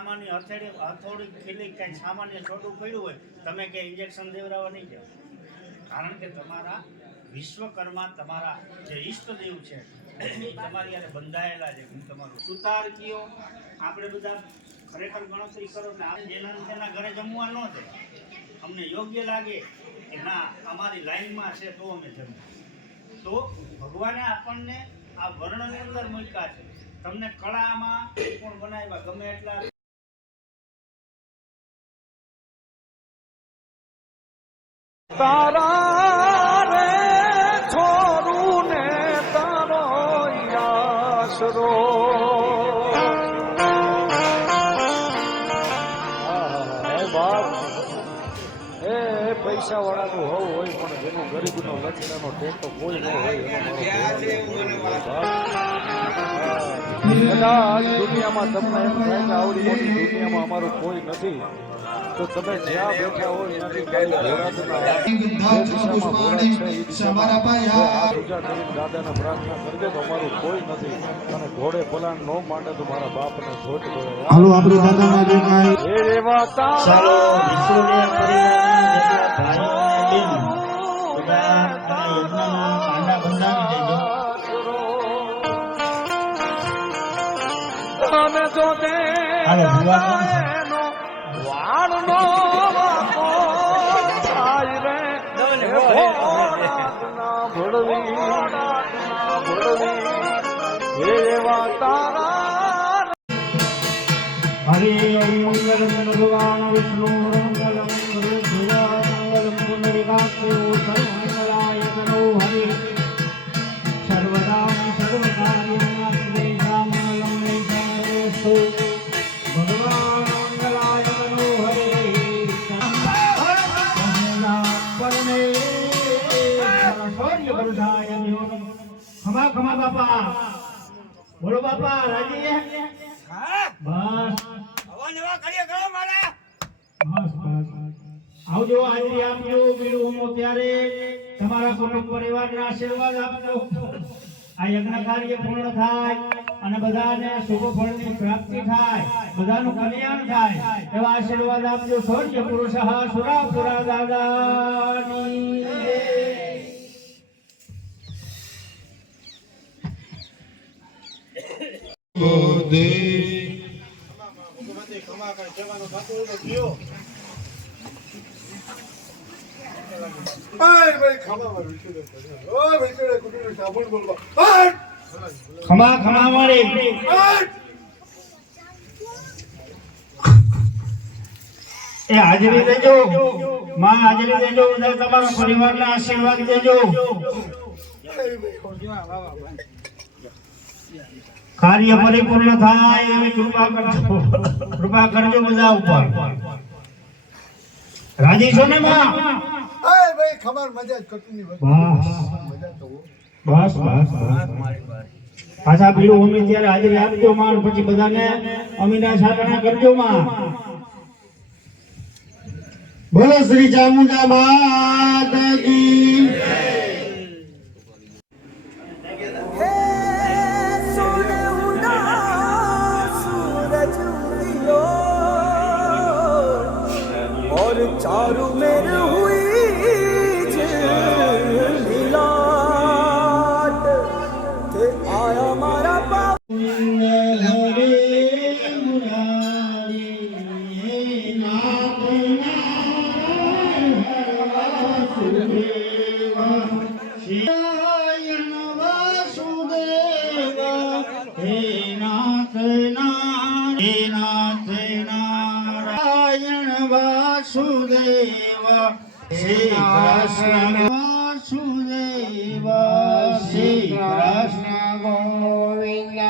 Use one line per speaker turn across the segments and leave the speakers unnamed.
સામાન્ય હથેળી, હથોડી ખીલી કંઈ સામાન્ય છોટું પડ્યું હોય, તમે કે ઇન્જેક્શન દેવડાવવા નહીં જાઓ. કારણ કે તમારા વિશ્વકર્મા તમારા જે ઈષ્ટદેવ છે તમારી યારે બંધાયેલા છે. હું તમારું સુતાર કયો, આપણે બધા ખરેખર ગણતરી કરો ને આપણે જેના તેના ઘરે જમવા ન દે. અમને યોગ્ય લાગે કે ના, અમારી લાઈનમાં છે તો અમે જમવું તો ભગવાને આપણને આ વર્ણની અંદર મૂક્યા છે. તમને કળામાં પણ બનાવ્યા, ગમે એટલા
તારા રે છોરું ને તારો આશરો એ પૈસા વાળાનું હોવ હોય પણ જેનું ગરીબનો લચડાનો ટેકો કોઈ ન હોય દુનિયામાં તમને એમ થાય કે આવડી મોટી દુનિયામાં અમારું કોઈ નથી. તો તમે જ્યાં બેઠા દાદાને પ્રાર્થના કરજો તો અમારું કોઈ નથી. અને ઘોડે પલાણ ન માંડે તો મારા બાપને
હાલો આપણી દાદાના જે કાંઈ
હે રેવા
ચાલો વિષ્ણુને
દે
હરે ઓમ મંગલમ ભગવાન વિષ્ણુ આવજો હાજરી આપજો બીડું હોમો ત્યારે તમારા કુટુંબ પરિવારના આશીર્વાદ આપજો આ યજ્ઞ કાર્ય પૂર્ણ થાય અને બધાને શુભ ફળની પ્રાપ્તિ થાય બધાનું કલ્યાણ થાય એવા આશીર્વાદ આપજો શૌર્ય પુરુષ સુરાપુરા દાદાની જય. એ હાજરી દેજો. માં હાજરી દેજો. બધા તમારા પરિવારના આશીર્વાદ દેજો. કાર્ય પરિપૂર્ણ થાય એવી કૃપા કરજો. કૃપા કરજો બધા ઉપર. રાજી છો ને માં? બસ. બસ બસ બસ. પાછા પીળું અમે ત્યારે હાજરી આપજો માં પછી બધાને અમીના સાધના કરજો માં. બોલો શ્રી ચામુંડા માતા કી વાસુદેવા શ્રી કૃષ્ણ વાસુદેવ શ્રી કૃષ્ણ ગોવિંદ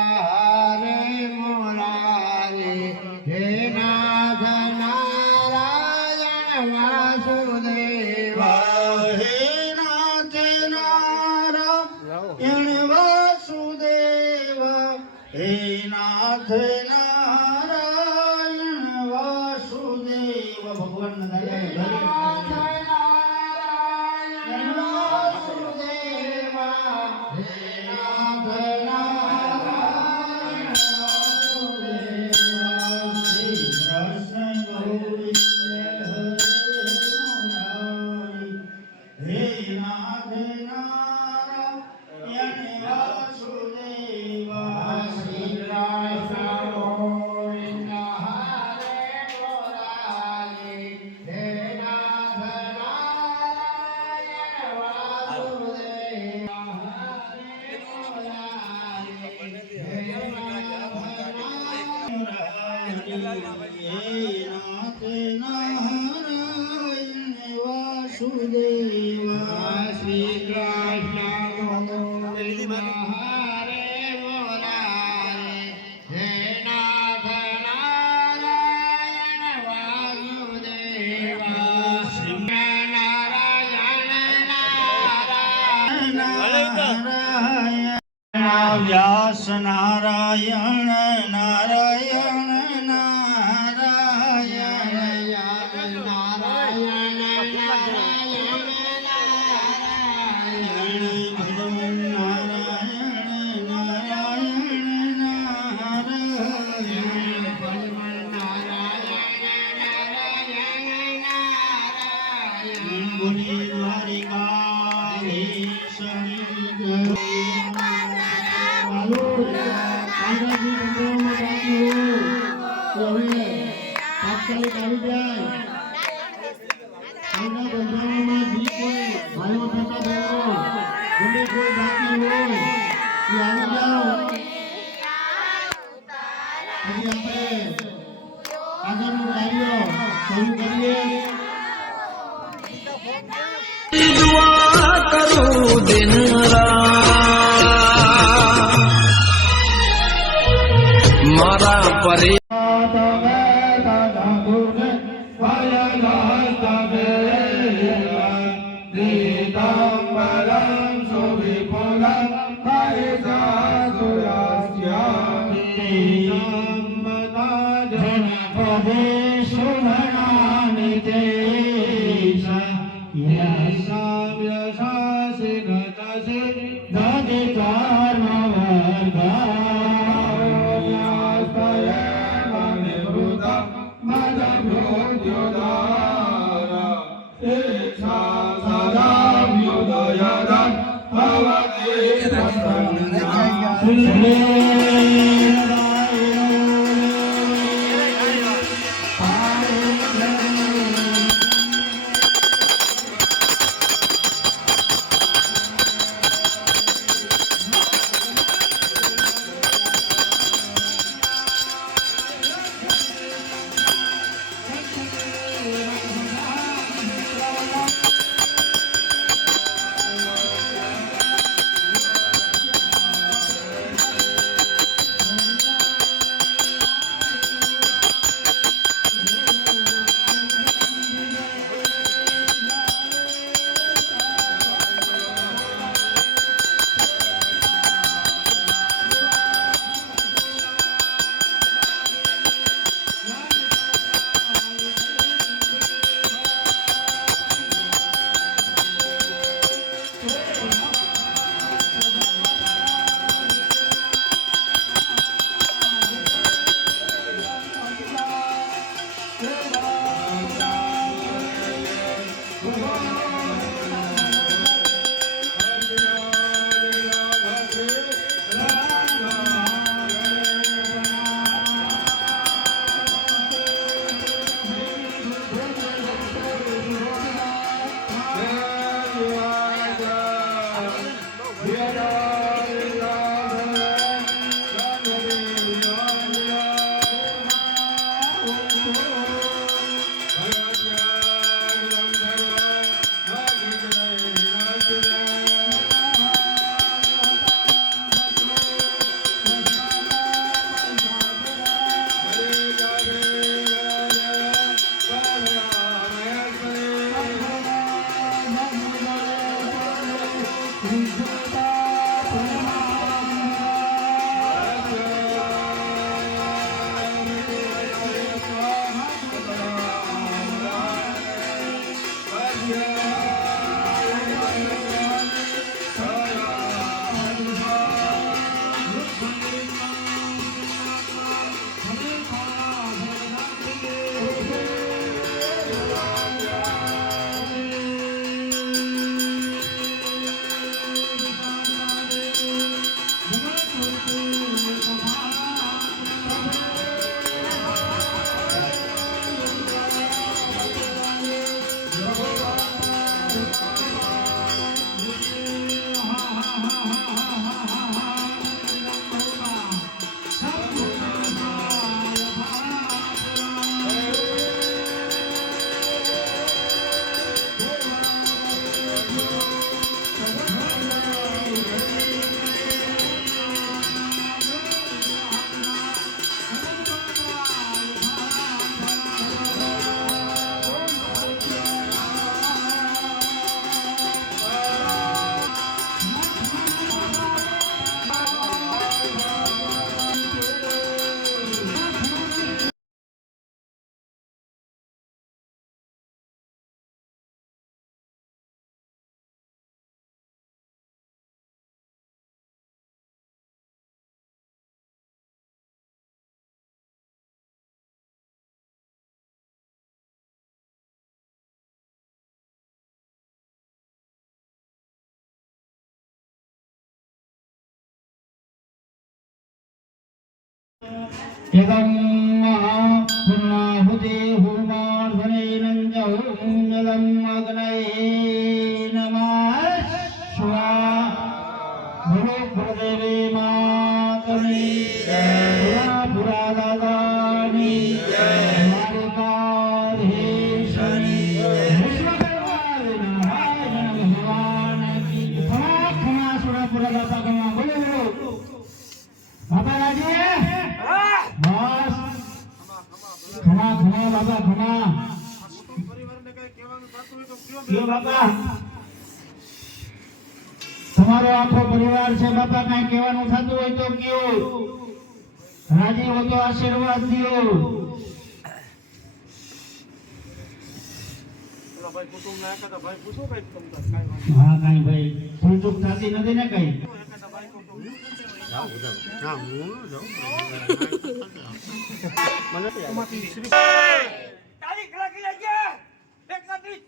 네. 别担心 હા
કઈ
ભાઈ. ભૂલ ચૂક થતી નથી ને કઈ?
તારીખ? લખી લેજે એકત્રીસ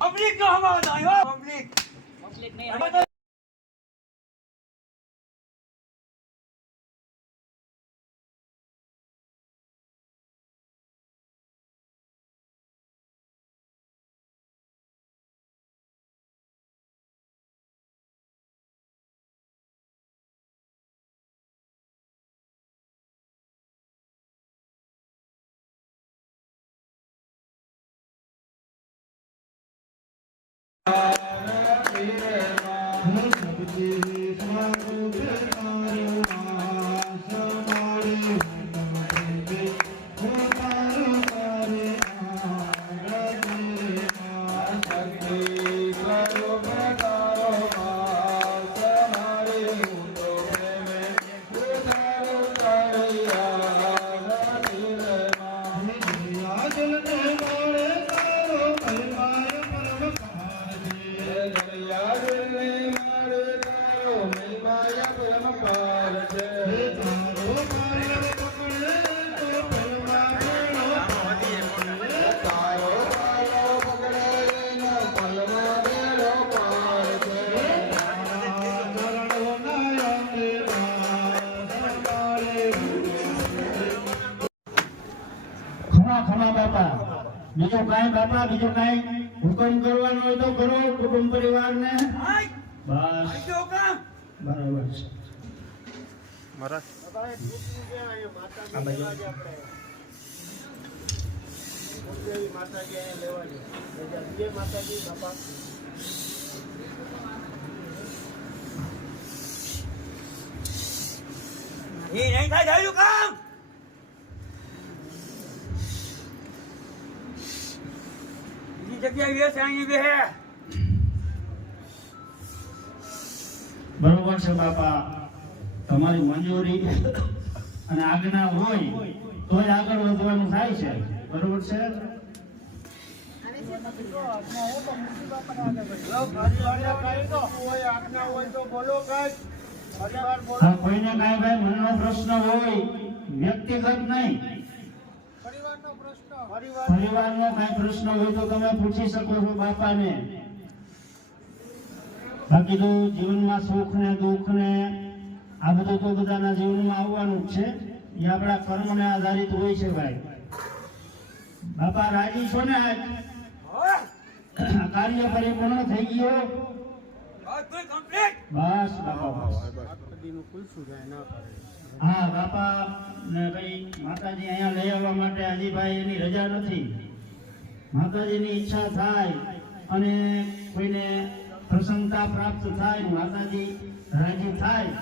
પબ્લિક નો હમાવત આવ્યો. પબ્લિક.
ખમા કાંઈ બીજો કઈ હુકમ કરવાનો હોય તો કરો કુટુંબ પરિવારને.
આય
બસ.
જો માતાજી
માતાજી બાપા
એ નહીં થાય થયેલું કામ! બીજી જગ્યાએ બેસે અહીં બેહે.
બરોબર છે બાપા તમારી મંજૂરી અને આજ્ઞા હોય તો આગળ વધવાનું થાય છે. બરોબર છે? કોઈને કાંઈ ભાઈ મનનો પ્રશ્ન હોય વ્યક્તિગત નહીં. પરિવારનો કઈ પ્રશ્ન હોય તો તમે પૂછી શકો છો બાપાને. બાકી તો જીવનમાં સુખ ને દુઃખ ને આ બધું તો બધાના જીવનમાં આવવાનું જ છે. એ આપણા કર્મને આધારિત હોય છે ભાઈ. બાપા રાજી છો ને આ કાર્ય પરિપૂર્ણ થઈ ગયો?
બસ બાપા
બસ. બાપા બસ હા બાપા ને ભાઈ માતાજી અહીંયા લઈ આવવા માટે હાજીભાઈ એની રજા નથી. માતાજીની ઈચ્છા થાય અને કોઈને પ્રસન્નતા પ્રાપ્ત થાય માતાજી રાજી થાય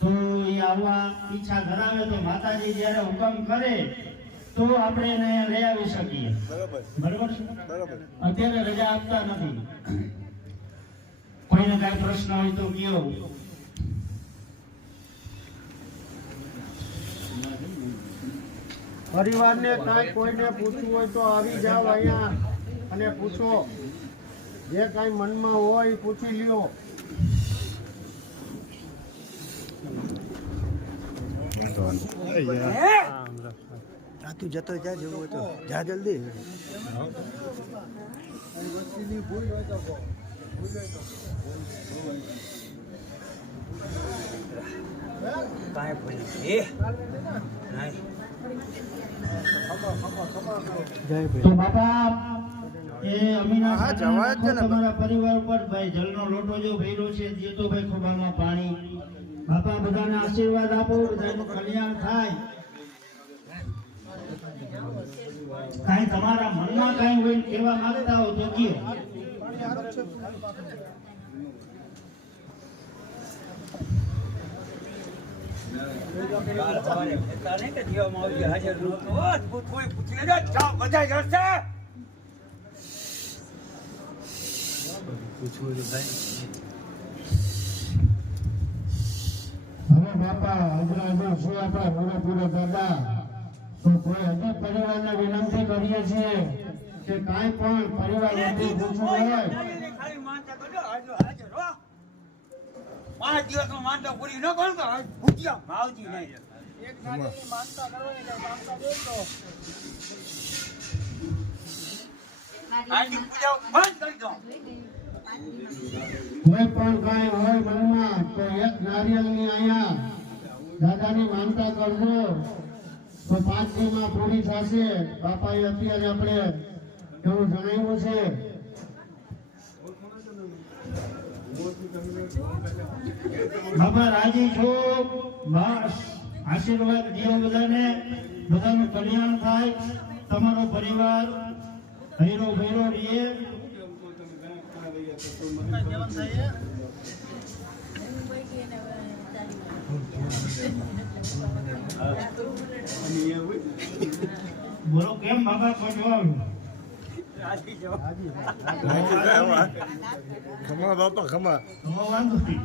તો એ આવવા ઈચ્છા ધરાવે તો માતાજી જ્યારે હુકમ કરે તો આપણે એને લઈ આવી શકીએ. બરોબર. છે? અત્યારે રજા આપતા નથી. કોઈને કાંઈ પ્રશ્ન હોય તો કયો.
પરિવારને કાંઈ કોઈને પૂછવું હોય તો આવી જાઓ અહીંયા અને પૂછો. જે કાંઈ મનમાં હોય પૂછી લ્યો. તું જતો જા, જવું હોય તો. જા જલ્દી.
કાંઈ ભૂલ નહીં.
તો બાપા એ અમીના તમારા પરિવાર ઉપર. ભાઈ જલનો લોટો જો ભર્યો છે દીધો ભાઈ ખોબામાં પાણી. બાપા બધાને આશીર્વાદ આપો બધાનું કલ્યાણ થાય. કાંઈ તમારા મનમાં કાંઈ હોય કેવા કહેવા માંગતા હો તો કયો
કાલ સવારે કહેતા નહીં કે દેવામાં આવજે, હાજર નહોતો. ઓ, તું થોડી પૂછી લેજે. જાઓ, બધાય જશે.
હવે બાપા હજરા જો શું આપણા પૂરા પૂરા દાદા તો કોઈ હજી પરિવારને વિનંતી કરીએ છીએ કે કાંઈ પણ પરિવાર વતી પૂછવું હોય
નારિયેળની ખાલી માનતા કરજો, હાજર, હાજર, હો. પાંચ દિવસમાં માનતા પૂરી ન કરું તો. ભૂખ્યા માવજી નહીં
કોઈ પણ કાંઈ હોય મનમાં તો એક નારિયેળની અહીંયા દાદાની માનતા કરજો. તો પાંચ દીમાં પૂરી થશે. બાપાએ અત્યારે આપણે એવું જણાવ્યું છે. બાબા, રાજી છો? આશીર્વાદ દિયો બધાને. બધાનું કલ્યાણ થાય. તમારો પરિવાર હૈરો ભૈરો રહીએ. બોલો, કેમ બાબા
જાઓ.
ખમા બાપા ખમા
તો વાંધો નથી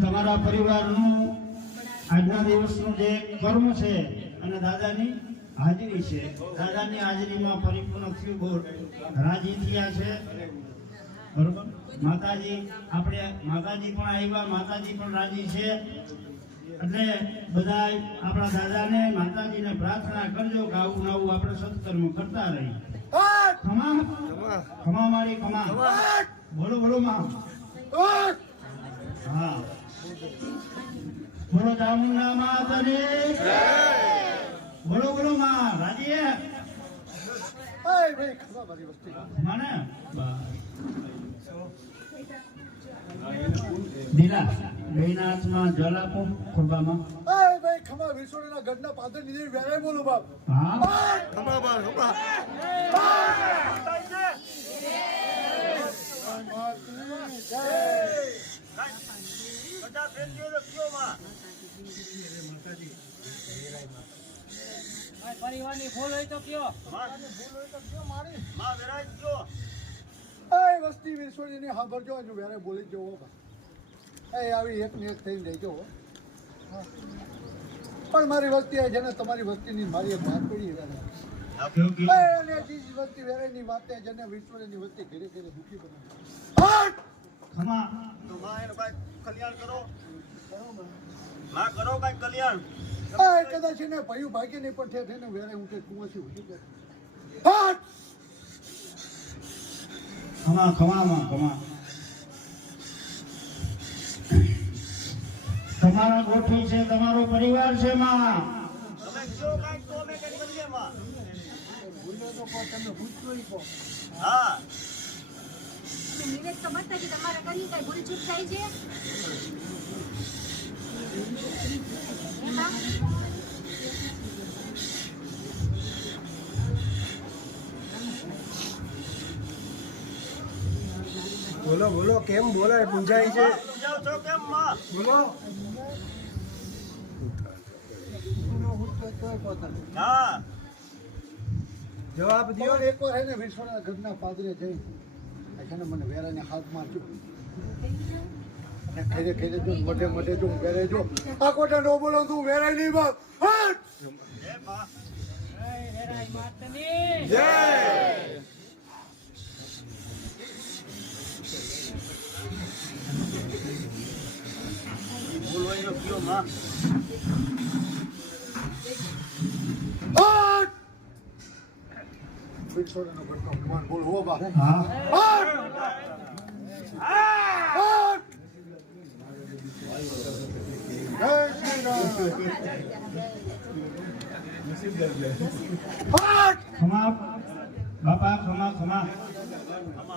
તમારા પરિવારનું આજના દિવસનું જે કર્મ છે અને દાદાની હાજરી છે. દાદાની હાજરીમાં પરિપૂર્ણ થયું બહુ રાજી થયા છે. બરોબર? માતાજી આપણે માતાજી પણ આવ્યા માતાજી પણ રાજી છે. એટલે બધા આપણા દાદાને માતાજીને પ્રાર્થના કરજો કે આવું નવું આપણે સત્કર્મ કરતા રહી ખમા? ખમા મારી ખમા? બોલો બોલો માં. હા. બોલો ચામુંડા માતાની બોલો બોલો માં. રાજી માને? દીલા બેના હાથમાં જલ આપો ખોબામાં
ભાઈ ખમા વિશ્વના ગઢના પાદર નીચે વેરાય બોલો બાપ.
હા?
ખમા બા ખમા.
બધા ફેરજો તો કયો? માં? પરિવારની ભૂલ હોય તો કયો માં વેરાય કયો
એ વસ્તી વિશ્વની સાંભળજો અને વેરે બોલી જવો એ આવી એક ને એક થઈને રહેજો પણ મારી વસ્તી આ છે ને તમારી વસ્તીની મારી એક વાત પડી હજી વસ્તી વેરાયની વાત છે જેને વિશ્વની વસ્તી ઘરે ઘરે દુઃખી બનાવે.
કલ્યાણ કરો. કરો ભાઈ કલ્યાણ.
કદાચ એને ભયું ભાગ્ય નહીં પણ ઠેર થઈને વેરાય હું કે કુંવરથી ઉઠી જાય. હાટ!
ખમા ખમામાં ખમા. તમારા ગોઠવી છે તમારો પરિવાર છે માં.
તમે કયો કાંઈક તો અમે કંઈક કરીએ માં?
ભૂલ્યો તો કહો, તમે પૂછજો ઈ કહો.
હા
નિવેદ તો કે તમારે કરી કઈ ભૂલચૂક થાય છે? એમાં
બોલો બોલો કેમ બોલાય? પૂજાય છે. બોલો. જવાબ દો એક વાર એને વિશ્વના ઘરના પાદરે જઈ છે ને મને વેરાને હાથ મારજો અને ખેરે ખેરે જો મોઢે મોઢે જો વેરે જો. આ કોટે નો બોલો તું વેરાય નહીં બાપ હટ!
જય
બા
હા
હટ! હટ! જય! શ્રી
ખમા ખમા ખમા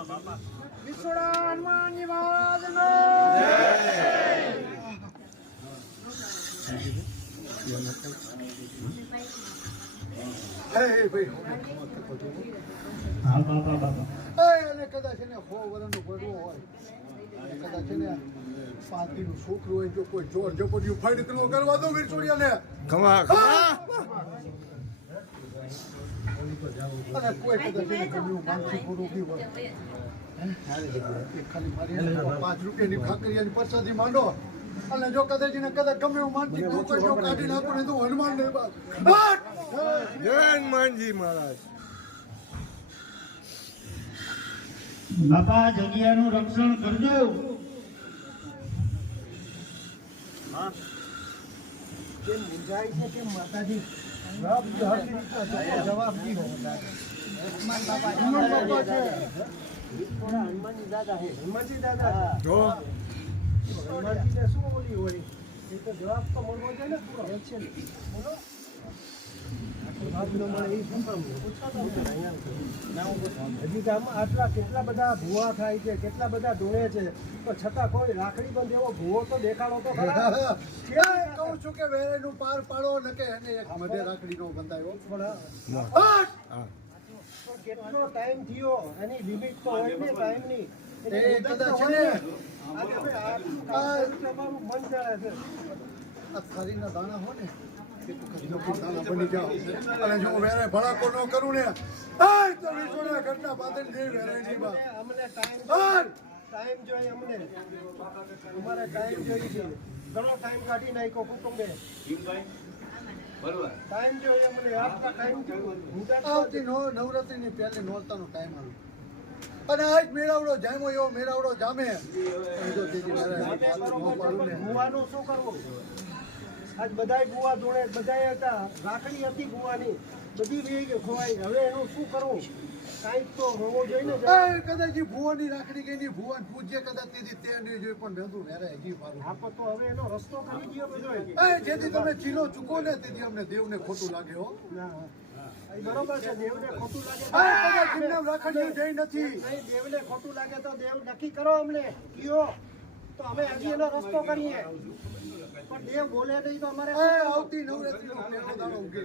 બાપા
વિછોડા હનુમાનજી મહારાજ
નો બાપા બાપા
એ અને કદાચ એને સો વર્ષનું પડવું હોય કદાચ એને પાતીનું છોકરું હોય જો કોઈ જોર જબરજસ્ત ફાઈટ કરો કરવા દો વિરસોડિયાને
ખમા
અને કોઈ કદાચ એને પાંચ રૂપિયાની ભાકરીયાની પરસાદી માંડો અને જો કદાચ એને કદાચ ગમે એવું માનસિક દુઃખ હોય જો કાઢી નાખો ને તું હનુમાન ને બાદ.
જય હનુમાનજી મહારાજ.
બાપા જગ્યાનું રક્ષણ કરજો.
હનુમાન બાપા છે.
જો.
હજી ગામમાં આટલા કેટલા બધા ભૂવા થાય છે કેટલા બધા ધોળે છે તો છતાં કોઈ રાખડી બંધ એવો ભૂવો તો દેખાડો તો ખરા
કહું છું કે વેરેનું પાર પાડો નકે કે એને એક રાખડીનો બંધાયો
પણ પણ કેટલો ટાઈમ થયો? એની લિમિટ તો હોય ને ટાઈમની
એ કદાચ છે ને.
મન ચાલે છે.
આ થારીના દાણા હોય ને એ તો દાણા બની જાઓ અને જો વેરે ભડાકો ન કરું ને આય તો વિશ્વના ઘરના પાદર જે વેરાયટી માં
અમને ટાઈમ ટાઈમ જોઈએ અમને. અમારે ટાઈમ જોઈએ છે. ઘણો ટાઈમ કાઢી નાખ્યો કુટુંબે. ટાઈમ જોઈએ અમને. આપતા ટાઈમ
આવતી નો નવરાત્રીની પહેલી નોરતાનો ટાઈમ આવ્યો અને આજ મેળાવડો જામ્યો એવો મેળાવડો જામે. ન ને
ભૂવાનું શું કરવું? આજ બધાય ભૂવા ધોળે બધાય હતા. રાખડી હતી ભૂવાની. બધી વેગ ખોવાઈ. હવે એનું શું કરવું? કાંઈક તો હોવો જોઈએ ને.
કદાચ ભુવાની રાખડી ગઈ ની ભુવન પૂજ્ય કદાચ તેથી તે નહીં જોઈ પણ નતું વેરાય હજી પાડું
આપો તો હવે એનો રસ્તો કરી દો બધો
જેથી તમે ચીલો ચૂકો ને તેથી અમને દેવને ખોટું લાગે હો.
ના બરોબર છે દેવને ખોટું લાગે તો-
આ કદાચ એમને રાખડીઓ જઈ નથી.
દેવને ખોટું લાગે તો દેવ નક્કી કરો અમને. કયો? તો અમે હજી એનો રસ્તો કરીએ. પણ દેવ બોલે નહીં તો અમારે
એ
શું કરવું?
આવતી નવરાત્રીનો દાડો ઉગે.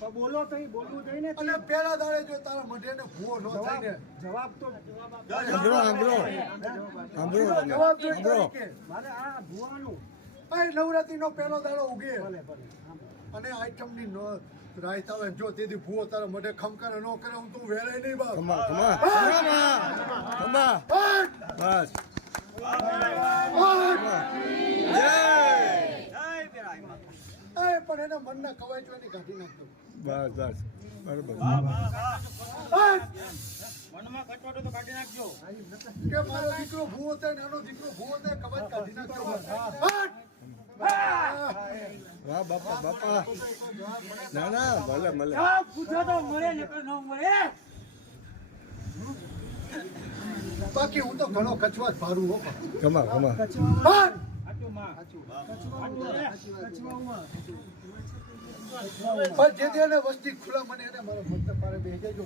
તો બોલો તો બોલવું જોઈએ ને
અને પહેલા દાડે જો તારા મઢે ને ભૂવો ન થાય ને.
જવાબ તો
સાંભળો સાંભળો. સાંભળો
જવાબ
સાંભળો.
મારે આ ભૂવાનું.
આ નવરાત્રીનો પહેલો દાડો ઉગે. અને આઈટમની નો ને જો તેથી ભૂવો તારા મઢે ખમકારે ન કરે હું તું વેરાય નહીં બાપ.
ખમા ખમા ખમા ખમા. બસ.
પણ એના મનના કવાય કાઢી નાખતો
બસ બસ. બરોબર.
મનમાં કટોટો તો કાઢી નાખજો.
કે મારો દીકરો ભૂવો થાય નાનો દીકરો ભૂવો થાય કવાય કાઢી નાખજો!
વાહ બાપા બાપા. ના ના ભલે ભલે.
બાકી હું તો ઘણો કચવાટ ભારું હો! પણ જે તેને વસ્તી ખુલ્લા મને એને મારા મતલબ પારે બેસી જજો.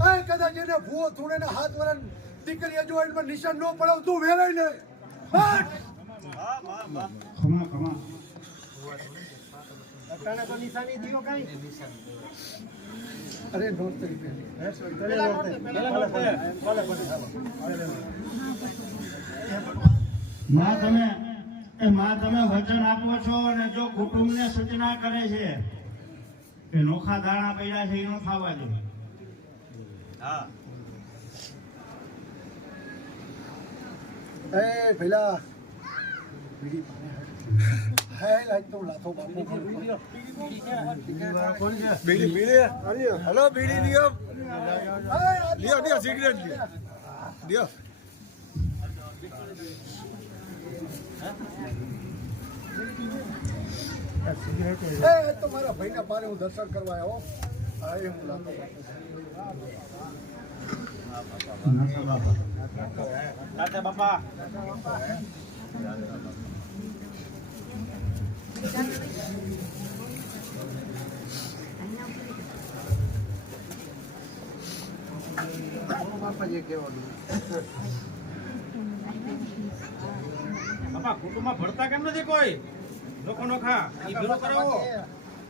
આ કદાચ એને ભૂવો ધૂણે ને હાથ વરણ દીકરી અજવાઈનમાં નિશાન ન પડાવ તું વેરાય ને. હટ!
માં તમે, એ માં તમે વચન આપો છો અને જો કુટુંબને સૂચના કરે છે કે નોખા દાણા પડ્યા છે, એ નો ખાવા જોઈએ
હા
એ પેલા બીડી હે લાઈટ તો લાથો બાપુ
બીડી બીડી હલો બીડી લ્યો લ્યો લ્યો સિગરેટ લ્યો લ્યો
એ તો મારા ભાઈના પારે હું દર્શન કરવા આવ્યો હા એ હું લાગતો
દાદા બાપા બાપા કુટુંબમાં ભરતા કેમ નથી કોઈ? લોકો નો ખા ઈ ભેરું કરાવો.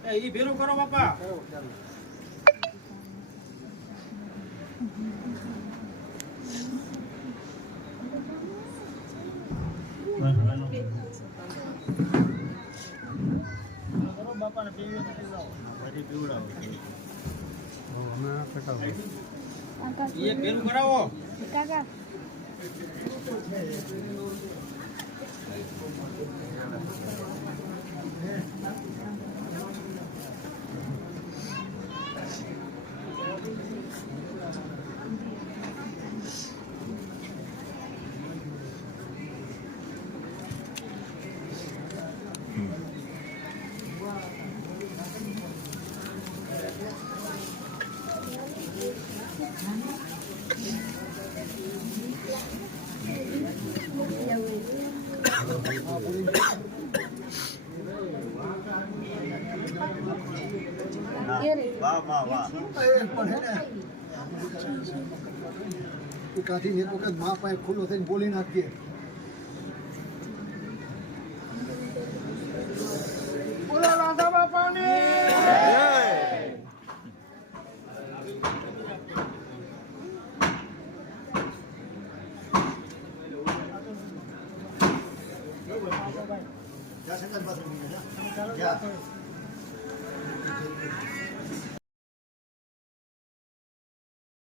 એ ભેરું કરો બાપા. એક કરાવો
કાકા.
કાઢીને એક વખત મા પાસે ખુલ્લો થઈને બોલી નાખીએ. બોલા રાધા બાપાની.